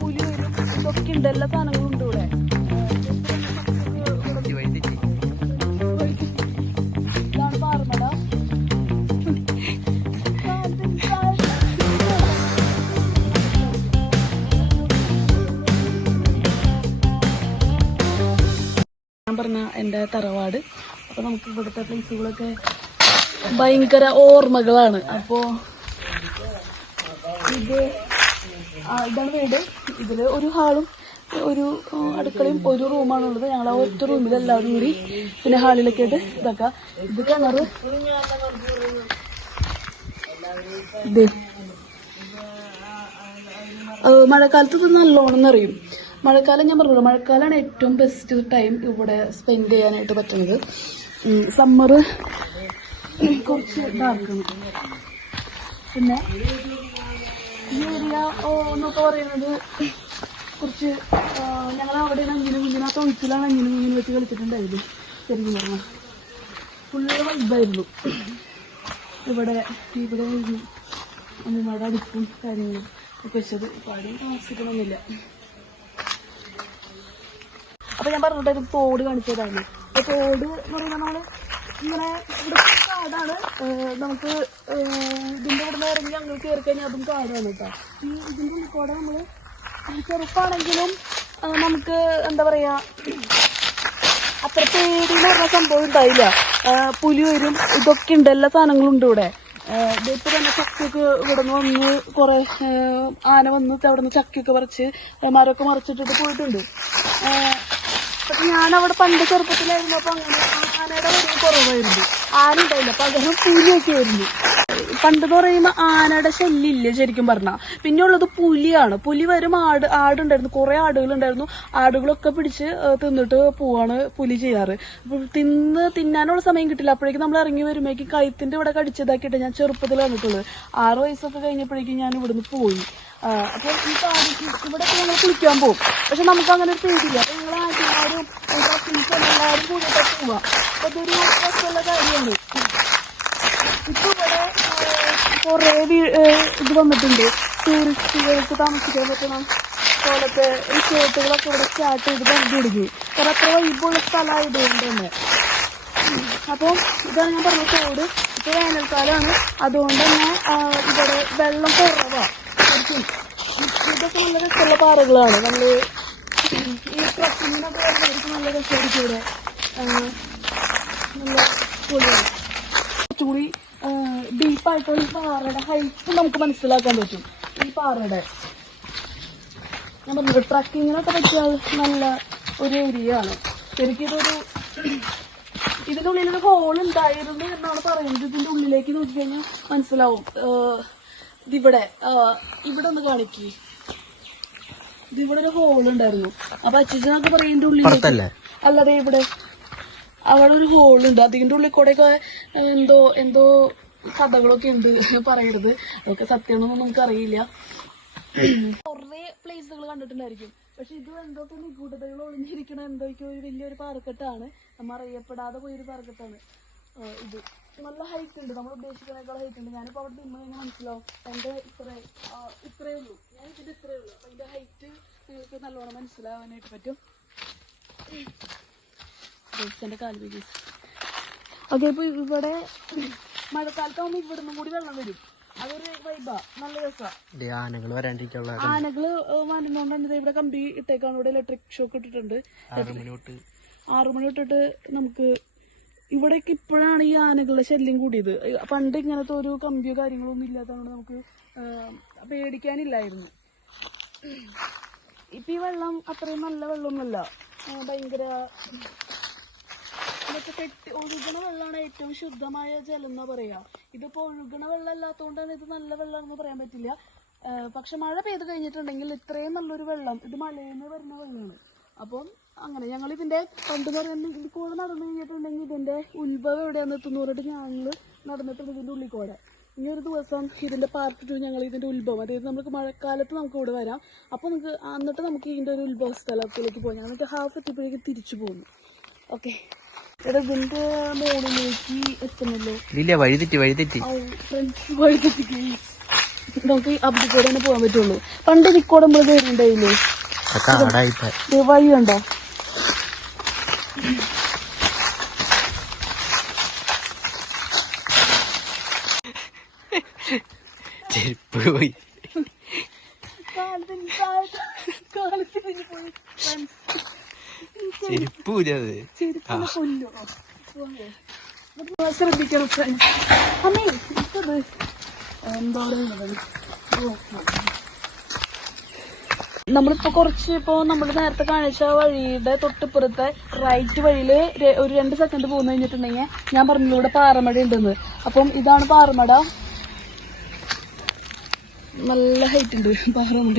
പുലി വരും, ഇതൊക്കെ ഉണ്ട്, എല്ലാ സാധനങ്ങളും ഉണ്ട് ഇവിടെ. ഇതാണ് പാറമട. ഞാൻ പറഞ്ഞ എൻ്റെ തറവാട്. അപ്പോൾ നമുക്ക് ഇവിടുത്തെ പ്ലേസുകളൊക്കെ ഭയങ്കര ഓർമ്മകളാണ്. അപ്പോൾ ഇതാണ് വീട്. ഇതിൽ ഒരു ഹാളും ഒരു അടുക്കളയും ഒരു റൂമാണുള്ളത്. ഞങ്ങൾ ആ ഒറ്റ റൂമിൽ എല്ലാവരും കൂടി പിന്നെ ഹാളിലൊക്കെ ആയിട്ട് ഇതാക്കാം. ഇത് കിണറ്. മഴക്കാലത്ത് ഇത് നല്ലോണം നിറയും. മഴക്കാലം ഞാൻ പറഞ്ഞല്ലോ, മഴക്കാലമാണ് ഏറ്റവും ബെസ്റ്റ് ടൈം ഇവിടെ സ്പെൻഡ് ചെയ്യാനായിട്ട് പറ്റുന്നത്. സമ്മർ കുറച്ച് ഡാർക്കാണ്. പിന്നെ ഈ ഏരിയ എന്നൊക്കെ പറയുന്നത് കുറച്ച് ഞങ്ങൾ അവിടെ ഇങ്ങനെ തൊഴുത്തിലാണ് ഇങ്ങനെ വെച്ച് കളിച്ചിട്ടുണ്ടായിരുന്നു. ശരിക്കും പറഞ്ഞാൽ ഫുള്ള് വൈബായിരുന്നു. ഇവിടെ അമ്മയുടെ അടുപ്പും കാര്യങ്ങളും ഒക്കെ വെച്ചത് പാടി താമസിക്കണമെന്നില്ല. അപ്പൊ ഞാൻ പറഞ്ഞിട്ടായിരുന്നു തോട് കാണിച്ചതാണ്. അപ്പൊ തോട് എന്ന് പറയുമ്പോൾ നമ്മള് ഇങ്ങനെ ഇവിടെ കാടാണ്. നമുക്ക് ഇതിന്റെ ഇവിടെ നിന്ന് ഇറങ്ങി അങ്ങ് കയറി കഴിഞ്ഞാൽ അതും കാടാണ് കേട്ടോ. ഇതിന്റെ ഉള്ളിൽ കൂടെ നമ്മള് ചെറുപ്പാണെങ്കിലും നമുക്ക് എന്താ പറയാ അത്ര പേടിന്ന് പറഞ്ഞ സംഭവം ഉണ്ടായില്ല. പുലി വരും, ഇതൊക്കെ ഉണ്ട്, എല്ലാ സാധനങ്ങളും ഉണ്ട് ഇവിടെ. ഇതിപ്പോ തന്നെ ചക്കയൊക്കെ ഇവിടെ നിന്ന് വന്ന് കുറെ ആന വന്നിട്ട് അവിടെ നിന്ന് ചക്കയൊക്കെ പറിച്ച് മരമൊക്കെ മറിച്ചിട്ടിട്ട് പോയിട്ടുണ്ട്. പക്ഷെ ഞാനവിടെ പണ്ട് ചെറുപ്പത്തിലായിരുന്നു. അപ്പൊ അങ്ങനെ ആനയുടെ വരവ് കുറവായിരുന്നു. ആന ഉണ്ടായില്ല, പകരം പുലിയൊക്കെ ആയിരുന്നു. പണ്ടെന്ന് പറയുമ്പോൾ ആനയുടെ ശല്യമില്ല ശരിക്കും പറഞ്ഞാൽ. പിന്നെ ഉള്ളത് പുലിയാണ്. പുലി വരും, ആടുണ്ടായിരുന്നു, കുറെ ആടുകളുണ്ടായിരുന്നു. ആടുകളൊക്കെ പിടിച്ച് തിന്നിട്ട് പോവാണ് പുലി ചെയ്യാറ്. തിന്നാനുള്ള സമയം കിട്ടില്ല. അപ്പോഴേക്കും നമ്മൾ ഇറങ്ങി വരുമ്പോഴേക്കും കഴുത്തിന്റെ ഇവിടെ കടിച്ചതാക്കിയിട്ട് ഞാൻ ചെറുപ്പത്തിൽ വന്നിട്ടുള്ളത്. 6 വയസ്സൊക്കെ കഴിഞ്ഞപ്പോഴേക്കും ഞാൻ ഇവിടുന്ന് പോയി. അപ്പൊ ഈ കാട് ഇവിടെ ഞങ്ങൾ കുളിക്കാൻ പോകും. പക്ഷെ നമുക്ക് അങ്ങനെ ഒരു പേടിയില്ല. അപ്പൊ ഞങ്ങൾ ആദ്യമാരും എല്ലാവരും കൂടിയിട്ടൊക്കെ പോവാം. അപ്പൊ ഇതൊരു രസമുള്ള കാര്യമാണ്. ഇപ്പൊ ഇവിടെ കുറെ ഇത് വന്നിട്ടുണ്ട്. ടൂറിസ്റ്റുകൾക്ക് താമസിക്കാൻ പറ്റുന്ന പോലത്തെ റിസോർട്ടുകളൊക്കെ ഇവിടെ സ്റ്റാർട്ട് ചെയ്ത് പണിത് തുടങ്ങി. കാരണം അത്ര വൈബുള്ള സ്ഥലമായതുകൊണ്ട് തന്നെ. അപ്പോൾ ഇതാണ് ഞാൻ പറഞ്ഞ തോട്. ഇപ്പൊ വേനൽക്കാലമാണ്, അതുകൊണ്ട് തന്നെ ഇവിടെ വെള്ളം കുറവാണ്. ശരിക്കും ഇതൊക്കെ നല്ല രസമുള്ള പാറകളാണ്. നമ്മള് ഈ ട്രക്കിങ്ങിനൊക്കെ വരുന്നവർക്ക് നല്ല രസമായിരിക്കും ഇവിടെ. നല്ല പൊളിയാണ്. കുറച്ചുകൂടി ഡീപ്പായിട്ടുള്ള ഈ പാറയുടെ ഹൈറ്റ് നമുക്ക് മനസ്സിലാക്കാൻ പറ്റും. ഈ പാറയുടെ ഞാൻ പറഞ്ഞു ട്രക്കിങ്ങിനൊക്കെ പറ്റിയാൽ നല്ല ഒരു ഏരിയ ആണ്. ശരിക്കും ഇതിന്റെ ഉള്ളിലൊരു ഹോൾ ഉണ്ടായിരുന്നു എന്നാണ് പറയുന്നത്. ഇതിന്റെ ഉള്ളിലേക്ക് നോക്കിക്കഴിഞ്ഞാൽ മനസ്സിലാവും. ഇവിടെ ഒന്ന് കാണിക്ക്. ഇതിവിടെ ഒരു ഹോൾ ഉണ്ടായിരുന്നു. അപ്പൊ അച്ഛനൊക്കെ പറയുന്നതിന്റെ ഉള്ളിലേക്ക് അല്ലാതെ ഇവിടെ അവിടെ ഒരു ഹോളുണ്ട്. അതിന്റെ ഉള്ളിൽ കൂടെയൊക്കെ എന്തോ കഥകളൊക്കെ ഉണ്ട് പറയരുത്. അതൊക്കെ സത്യമാണെന്നൊന്നും നമുക്കറിയില്ല. കുറെ പ്ലേസുകൾ കണ്ടിട്ടുണ്ടായിരിക്കും. പക്ഷെ ഇത് എന്തൊക്കെ നിഗൂഢതകൾ ഒളിഞ്ഞിരിക്കണ എന്തൊക്കെയോ വലിയൊരു പാറക്കെട്ടാണ്. നമ്മൾ അറിയപ്പെടാതെ പോയൊരു പാറക്കെട്ടാണ് ഇത്. നല്ല ഹൈറ്റ് ഉണ്ട്, നമ്മൾ ഉദ്ദേശിക്കുന്നതിനേക്കാൾ ഹൈറ്റ് ഉണ്ട്. ഞാനിപ്പോൾ അവിടെ നിന്ന് കഴിഞ്ഞാൽ മനസ്സിലാവും എൻ്റെ ഇത്രയേ ഉള്ളൂ. ഞാൻ ഇതിൻ്റെ ഇത്രയേ ഉള്ളൂ. അപ്പം അതിൻ്റെ ഹൈറ്റ് നിങ്ങൾക്ക് നല്ലോണം മനസ്സിലാവാനായിട്ട് പറ്റും. എൻ്റെ കാൽവീതി ഓക്കെ. ഇപ്പോൾ ഇവിടെ മഴക്കാലത്താകുമ്പോൾ ഇവിടെ നിന്നും കൂടി വെള്ളം വരും. അതൊരു വൈബാ, നല്ല രസമാണ്. ആനകള് വരണോണ്ട് തന്നെ ഇവിടെ കമ്പി ഇട്ടേക്കാണ്. ഇവിടെ ഇലക്ട്രിക് ഷോക്ക് ഇട്ടിട്ടുണ്ട്. 6 മണി തൊട്ടിട്ട് നമുക്ക് ഇവിടേക്ക് ഇപ്പോഴാണ് ഈ ആനകളുടെ ശല്യം കൂടിയത്. പണ്ട് ഇങ്ങനത്തെ ഒരു കമ്പിയോ കാര്യങ്ങളോ ഒന്നും ഇല്ലാത്തതുകൊണ്ട് നമുക്ക് പേടിക്കാനില്ലായിരുന്നു. ഇപ്പൊ ഈ വെള്ളം അത്രയും നല്ല വെള്ളമൊന്നുമല്ല. ഭയങ്കര ഒഴുകണ വെള്ളമാണ് ഏറ്റവും ശുദ്ധമായ ജലം എന്നാ പറയാ. ഇതിപ്പോ ഒഴുകണ വെള്ളം അല്ലാത്തതുകൊണ്ടാണ് ഇത് നല്ല വെള്ളമാണെന്ന് പറയാൻ പറ്റില്ല. പക്ഷെ മഴ പെയ്ത് കഴിഞ്ഞിട്ടുണ്ടെങ്കിൽ ഇത്രയും നല്ലൊരു വെള്ളം, ഇത് മലയിൽ നിന്ന് വരുന്ന വെള്ളമാണ്. അപ്പം അങ്ങനെ ഞങ്ങൾ ഇതിന്റെ പണ്ട് പറയുന്നത് ഇതിൽ കൂടെ നടന്നു കഴിഞ്ഞിട്ടുണ്ടെങ്കിൽ ഇതിന്റെ ഉത്ഭവം എവിടെയാന്ന് എത്തുന്ന പറഞ്ഞിട്ട് ഞങ്ങൾ നടന്നിട്ടുണ്ട് ഇതിന്റെ ഉള്ളിൽ കൂടെ. ഇനി ഒരു ദിവസം ഇതിന്റെ പാർട്ട് 2 ഞങ്ങൾ ഇതിന്റെ ഉത്ഭവം, അതായത് നമുക്ക് മഴക്കാലത്ത് നമുക്ക് ഇവിടെ വരാം. അപ്പൊ എന്നിട്ട് നമുക്ക് ഇതിന്റെ ഒരു ഉത്ഭവ സ്ഥലത്തിലേക്ക് പോകാം. ഞങ്ങൾക്ക് ഹാഫ് എത്തിയപ്പോഴേക്കും തിരിച്ചു പോകുന്നു. ഓക്കെ, ഇതിന്റെ മോളിലേക്ക് എത്തുന്നല്ലോ. ഫ്രണ്ട്സ് വഴിതെറ്റി നമുക്ക് അബ്ദിക്കൂടെ തന്നെ പോകാൻ പറ്റുള്ളൂ. പണ്ട് ഇതിക്കൂടെ നമ്മള് കയറിണ്ടായില്ലേ, വഴി കണ്ടോ? ശ്രദ്ധിക്കണം ഫ്രണ്ട്സ്. അമ്മേ എന്താ നമ്മളിപ്പോ നമ്മൾ നേരത്തെ കാണിച്ച വഴിയുടെ തൊട്ടിപ്പുറത്തെ റൈറ്റ് വഴിയില് ഒരു 2 സെക്കൻഡ് പോന്നു കഴിഞ്ഞിട്ടുണ്ടെങ്കിൽ ഞാൻ പറഞ്ഞില്ല ഇവിടെ പാറമട ഉണ്ടെന്ന്. അപ്പം ഇതാണ് പാറമട. നല്ല ഹൈറ്റ് ഉണ്ട് പാറമട,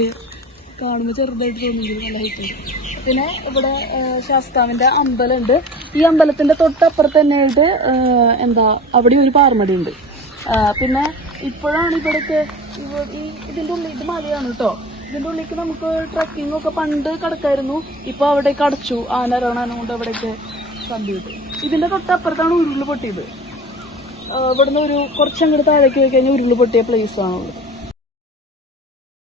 കാണുമ്പോൾ ചെറുതായിട്ട് തോന്നുമെങ്കിൽ നല്ല ഹൈറ്റ് ഉണ്ട്. പിന്നെ ഇവിടെ ശാസ്താവിന്റെ അമ്പലം ഉണ്ട്. ഈ അമ്പലത്തിന്റെ തൊട്ടപ്പുറത്ത് തന്നെ ആയിട്ട് അവിടെ ഒരു പാറമടയുണ്ട്. പിന്നെ ഇപ്പോഴാണ് ഇവിടേക്ക് ഇതിന്റെ ഉള്ളിൽ ഇത് മലയാണ് കേട്ടോ. ഇതിന്റെ ഉള്ളിലേക്ക് നമുക്ക് ട്രക്കിംഗ് ഒക്കെ പണ്ട് കിടക്കായിരുന്നു. ഇപ്പൊ അവിടേക്ക് അടച്ചു, ആനരണാനം കൊണ്ട് അവിടേക്ക് കമ്പിയിട്ട്. ഇതിന്റെ തൊട്ടപ്പുറത്താണ് ഉരുള് പൊട്ടിയത്. ഇവിടുന്ന് കുറച്ചങ്ങോട്ട് താഴേക്ക് പോയി കഴിഞ്ഞാൽ ഉരുള് പൊട്ടിയ പ്ലേസ് ആണുള്ളത്.